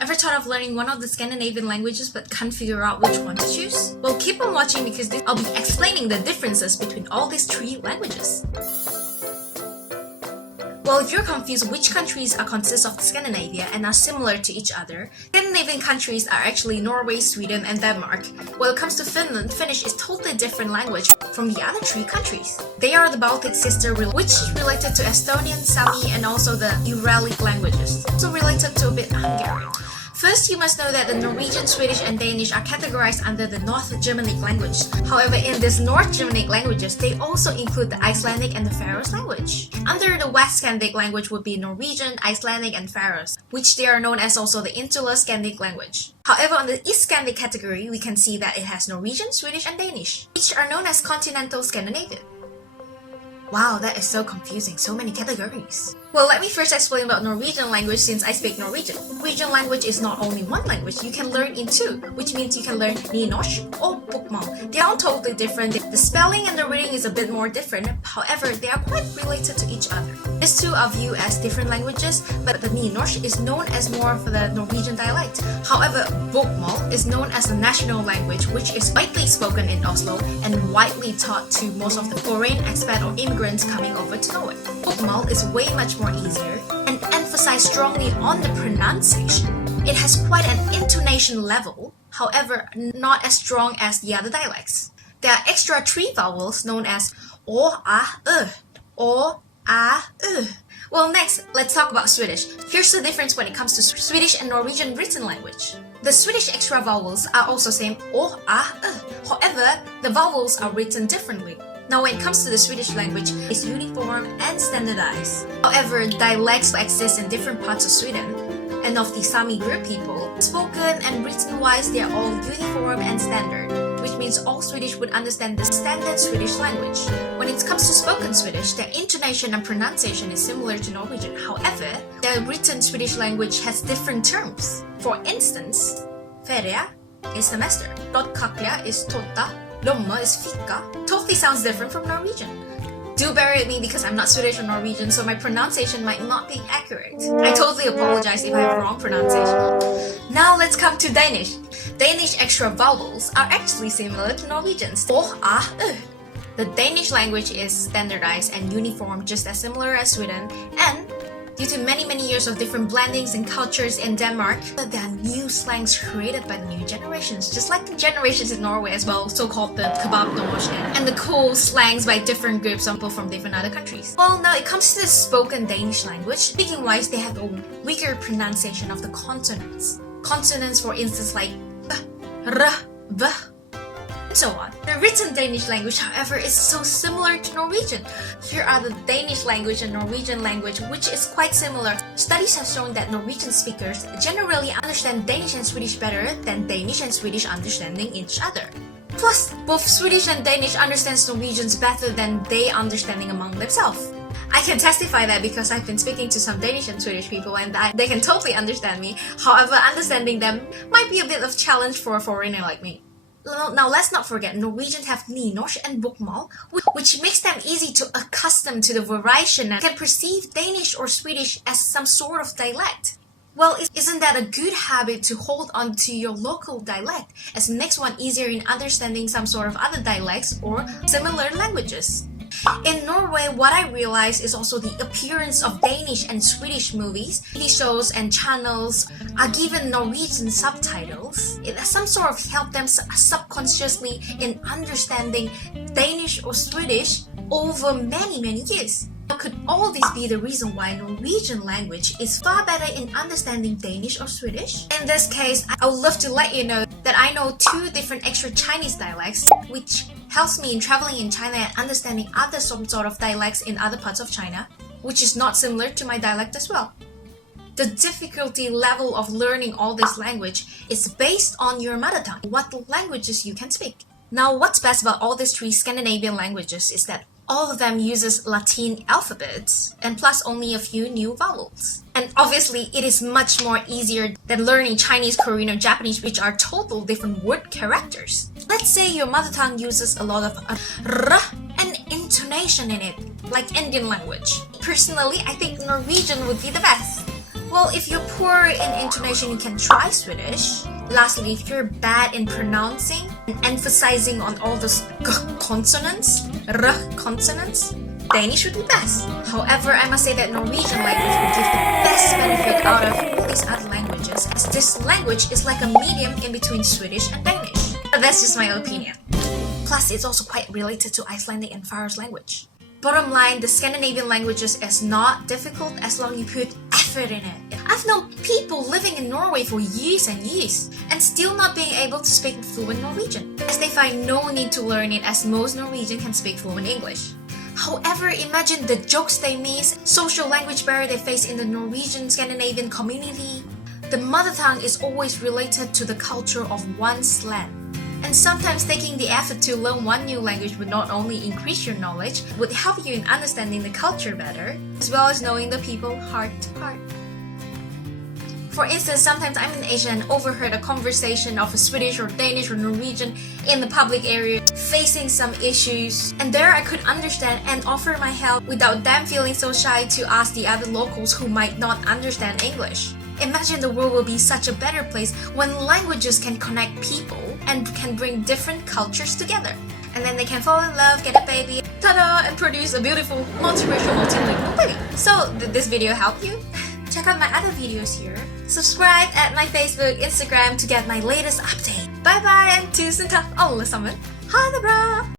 Ever thought of learning one of the Scandinavian languages but can't figure out which one to choose? Well, keep on watching because I'll be explaining the differences between all these three languages. Well, if you're confused which countries consist of Scandinavia and are similar to each other, Scandinavian countries are actually Norway, Sweden, and Denmark. When it comes to Finland, Finnish is totally different language from the other three countries. They are the Baltic sister, which is related to Estonian, Sami, and also the Uralic languages, also related to a bit Hungarian. First, you must know that the Norwegian, Swedish, and Danish are categorized under the North Germanic language. However, in these North Germanic languages, they also include the Icelandic and the Faroes language. Under the West Scandic language would be Norwegian, Icelandic, and Faroes, which they are known as also the Insular Scandic language. However, on the East Scandic category, we can see that it has Norwegian, Swedish, and Danish, which are known as Continental Scandinavia. Wow, that is so confusing, so many categories. Well, let me first explain about Norwegian language since I speak Norwegian. Norwegian language is not only one language, you can learn in two, which means you can learn nynorsk or bokmål. They are totally different. The spelling and the reading is a bit more different, however, they are quite related to each other. These two are viewed as different languages, but the nynorsk is known as more of the Norwegian dialect. However, bokmål is known as the national language, which is widely spoken in Oslo and widely taught to most of the foreign expat or immigrants coming over to Norway. Bokmål is way much more easier and emphasize strongly on the pronunciation. It has quite an intonation level, however, not as strong as the other dialects. There are extra three vowels known as o, a, o, a, Well, next, let's talk about Swedish. Here's the difference when it comes to Swedish and Norwegian written language. The Swedish extra vowels are also same o, a, however, the vowels are written differently. Now, when it comes to the Swedish language, it's uniform and standardized. However, dialects exist in different parts of Sweden and of the Sami group people. Spoken and written-wise, they are all uniform and standard, which means all Swedish would understand the standard Swedish language. When it comes to spoken Swedish, their intonation and pronunciation is similar to Norwegian. However, the written Swedish language has different terms. For instance, ferie is semester, Bløtkake is tota, Lomma is fika. Totally sounds different from Norwegian. Do bear with me because I'm not Swedish or Norwegian, so my pronunciation might not be accurate. I totally apologize if I have wrong pronunciation. Now let's come to Danish. Danish extra vowels are actually similar to Norwegian's. O, a, The Danish language is standardized and uniform just as similar as Sweden, and due to many years of different blendings and cultures in Denmark, there are new slangs created by the new generations, just like the generations in Norway as well, so-called the kebab norsk, and the cool slangs by different groups of people from different other countries. Well, now it comes to the spoken Danish language. Speaking-wise, they have a weaker pronunciation of the consonants. Consonants, for instance, like b, r, v, and so on. The written Danish language, however, is so similar to Norwegian. Here are the Danish language and Norwegian language, which is quite similar. Studies have shown that Norwegian speakers generally understand Danish and Swedish better than Danish and Swedish understanding each other. Plus, both Swedish and Danish understands Norwegians better than they understanding among themselves. I can testify that because I've been speaking to some Danish and Swedish people and they can totally understand me. However, understanding them might be a bit of a challenge for a foreigner like me. Now, let's not forget, Norwegians have nynorsk and bokmål, which makes them easy to accustom to the variation and can perceive Danish or Swedish as some sort of dialect. Well, isn't that a good habit to hold on to your local dialect, as it makes one easier in understanding some sort of other dialects or similar languages? In Norway, what I realized is also the appearance of Danish and Swedish movies, TV shows and channels are given Norwegian subtitles. It has some sort of helped them subconsciously in understanding Danish or Swedish over many years. Could all this be the reason why Norwegian language is far better in understanding Danish or Swedish? In this case, I would love to let you know that I know two different extra Chinese dialects, which helps me in traveling in China and understanding other some sort of dialects in other parts of China, which is not similar to my dialect as well. The difficulty level of learning all this language is based on your mother tongue, what languages you can speak. Now, what's best about all these three Scandinavian languages is that all of them uses Latin alphabets and plus only a few new vowels. And obviously, it is much more easier than learning Chinese, Korean, or Japanese, which are total different word characters. Let's say your mother tongue uses a lot of r and intonation in it, like Indian language. Personally, I think Norwegian would be the best. Well, if you're poor in intonation, you can try Swedish. Lastly, if you're bad in pronouncing and emphasizing on all those consonants, consonants, Danish would be best. However, I must say that Norwegian language will give the best benefit out of all these other languages, as this language is like a medium in between Swedish and Danish. But that's just my opinion. Plus, it's also quite related to Icelandic and Faroese language. Bottom line, the Scandinavian languages is not difficult as long as you put effort in it. I've known people living in Norway for years and years and still not being able to speak fluent Norwegian, as they find no need to learn it as most Norwegian can speak fluent English. However, imagine the jokes they miss, social language barrier they face in the Norwegian Scandinavian community. The mother tongue is always related to the culture of one's land. And sometimes taking the effort to learn one new language would not only increase your knowledge, would help you in understanding the culture better, as well as knowing the people heart to heart. For instance, sometimes I'm in Asia and overheard a conversation of a Swedish or Danish or Norwegian in the public area facing some issues, and there I could understand and offer my help without them feeling so shy to ask the other locals who might not understand English. Imagine the world will be such a better place when languages can connect people and can bring different cultures together. And then they can fall in love, get a baby, ta-da, and produce a beautiful multiracial, multilingual baby. So, did this video help you? Check out my other videos here. Subscribe at my Facebook, Instagram to get my latest update. Bye bye and tusen takk alle sammen. Ha det bra!